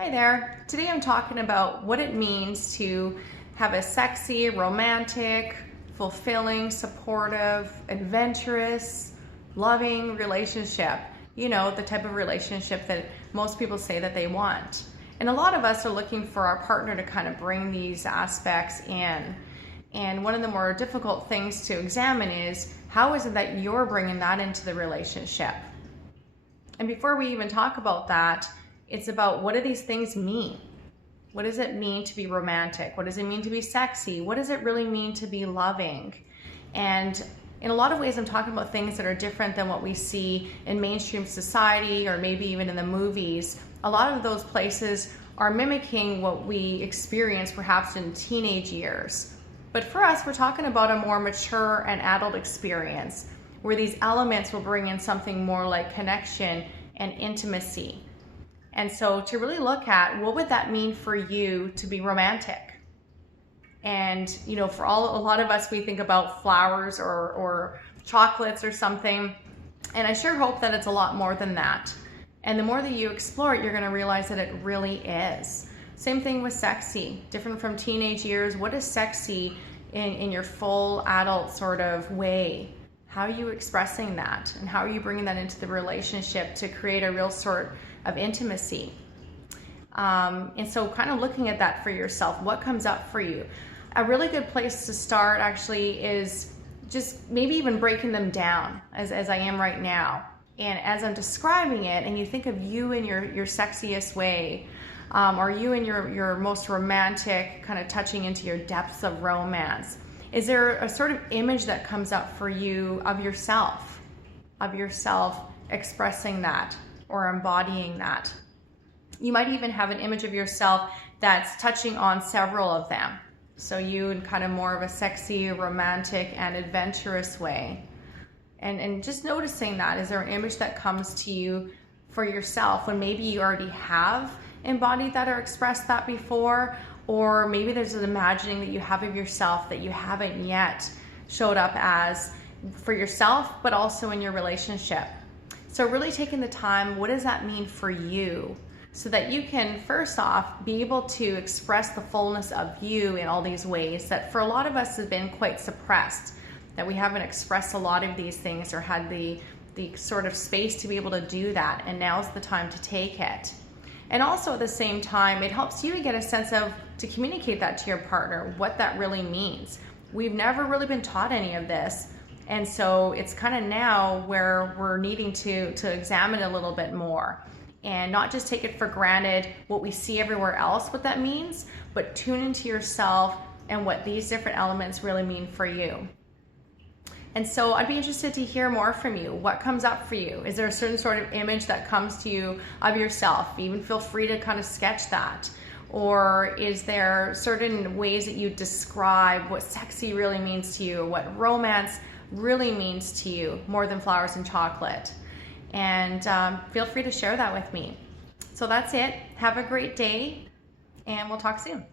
Hi there. Today I'm talking about what it means to have a sexy, romantic, fulfilling, supportive, adventurous, loving relationship. You know, the type of relationship that most people say that they want. And a lot of us are looking for our partner to kind of bring these aspects in. And one of the more difficult things to examine is how is it that you're bringing that into the relationship? And before we even talk about that, it's about what do these things mean? What does it mean to be romantic? What does it mean to be sexy? What does it really mean to be loving? And in a lot of ways, I'm talking about things that are different than what we see in mainstream society or maybe even in the movies. A lot of those places are mimicking what we experience perhaps in teenage years. But for us, we're talking about a more mature and adult experience where these elements will bring in something more like connection and intimacy. And so to really look at what would that mean for you to be romantic? And you know, for a lot of us, we think about flowers or chocolates or something. And I sure hope that it's a lot more than that. And the more that you explore it, you're going to realize that it really is. Same thing with sexy, different from teenage years. What is sexy in your full adult sort of way? How are you expressing that? And how are you bringing that into the relationship to create a real sort of intimacy? And so kind of looking at that for yourself, what comes up for you? A really good place to start actually is just maybe even breaking them down as I am right now. And as I'm describing it, and you think of you in your sexiest way, or you in your most romantic, kind of touching into your depths of romance, is there a sort of image that comes up for you of yourself expressing that or embodying that? You might even have an image of yourself that's touching on several of them. So you in kind of more of a sexy, romantic, and adventurous way. And just noticing that, is there an image that comes to you for yourself when maybe you already have embodied that or expressed that before? Or maybe there's an imagining that you have of yourself that you haven't yet showed up as for yourself, but also in your relationship. So really taking the time, what does that mean for you? So that you can, first off, be able to express the fullness of you in all these ways that for a lot of us have been quite suppressed, that we haven't expressed a lot of these things or had the sort of space to be able to do that. And now's the time to take it. And also at the same time, it helps you to get a sense of, to communicate that to your partner, what that really means. We've never really been taught any of this. And so it's kind of now where we're needing to examine a little bit more and not just take it for granted what we see everywhere else, what that means, but tune into yourself and what these different elements really mean for you. And so I'd be interested to hear more from you. What comes up for you? Is there a certain sort of image that comes to you of yourself? Even feel free to kind of sketch that. Or is there certain ways that you describe what sexy really means to you, what romance really means to you, more than flowers and chocolate? And feel free to share that with me. So that's it. Have a great day, and we'll talk soon.